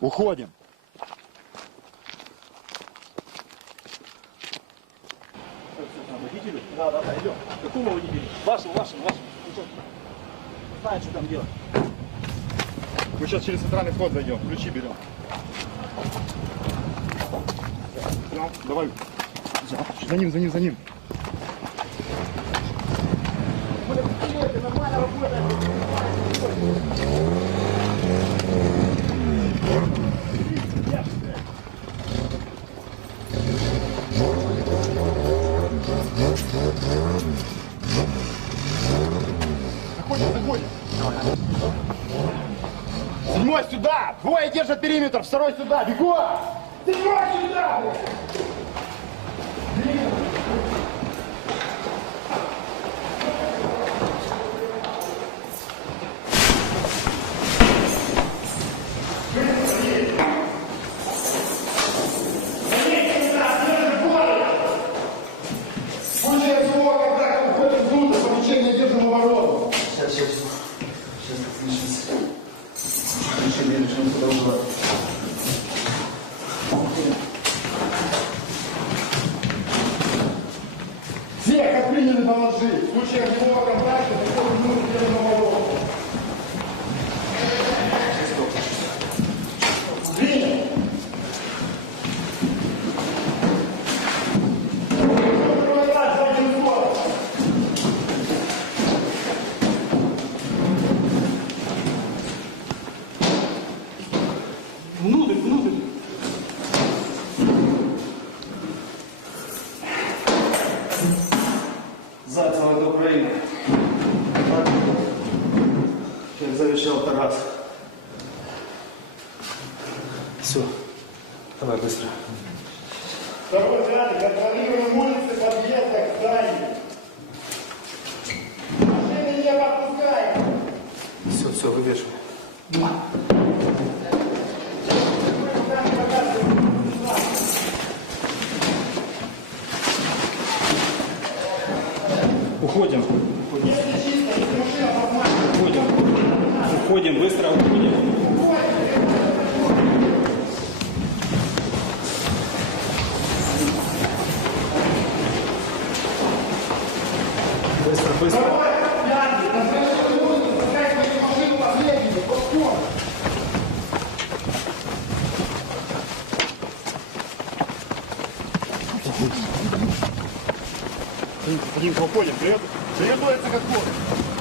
Уходим. Водителю? Да, да, да, идем. Какому водителю? Вашему, вашему, вашему. Знает, что там делать. Мы сейчас через центральный вход зайдем. Ключи берем. Давай. За ним, за ним, за ним. Заходим, заходим. Седьмой сюда! Двое держат периметр, второй сюда! Бегу! Седьмой сюда! В Всех, как приняли, доложить. В случае огневого контакта, Зайцева это Украина. Так, Как завещал Тарас. Все. Давай быстро. Второй ряд, контролируем улицы, подъездах, зданий. Машины не подпускаем. Все, все, вывешивай. Уходим. Уходим. Уходим, быстро уходим. Быстро, быстро. Димка, уходим. Требуется как вот.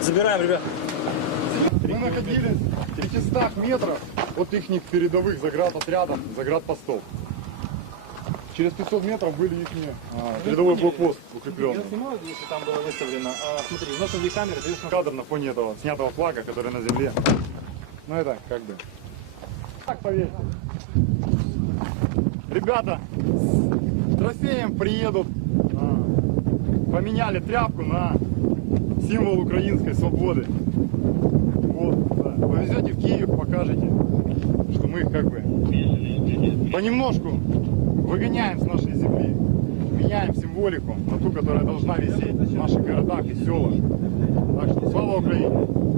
Забираем, ребят. Мы находились в 500 метров от их передовых заградотрядов, заградпостов. Через 500 метров были их а, передовой блокпост укрепленный. Я снимаю, если там было выставлено. А, смотри, вносим две камеры, на Кадр на фоне этого снятого флага, который на земле. Ну это как бы. Так поверьте. Ребята с трофеем приедут. Поменяли тряпку на символ украинской свободы. Вот, да. Повезете в Киев, покажете, что мы как бы понемножку выгоняем с нашей земли. Меняем символику на ту, которая должна висеть в наших городах и селах. Так что слава Украине!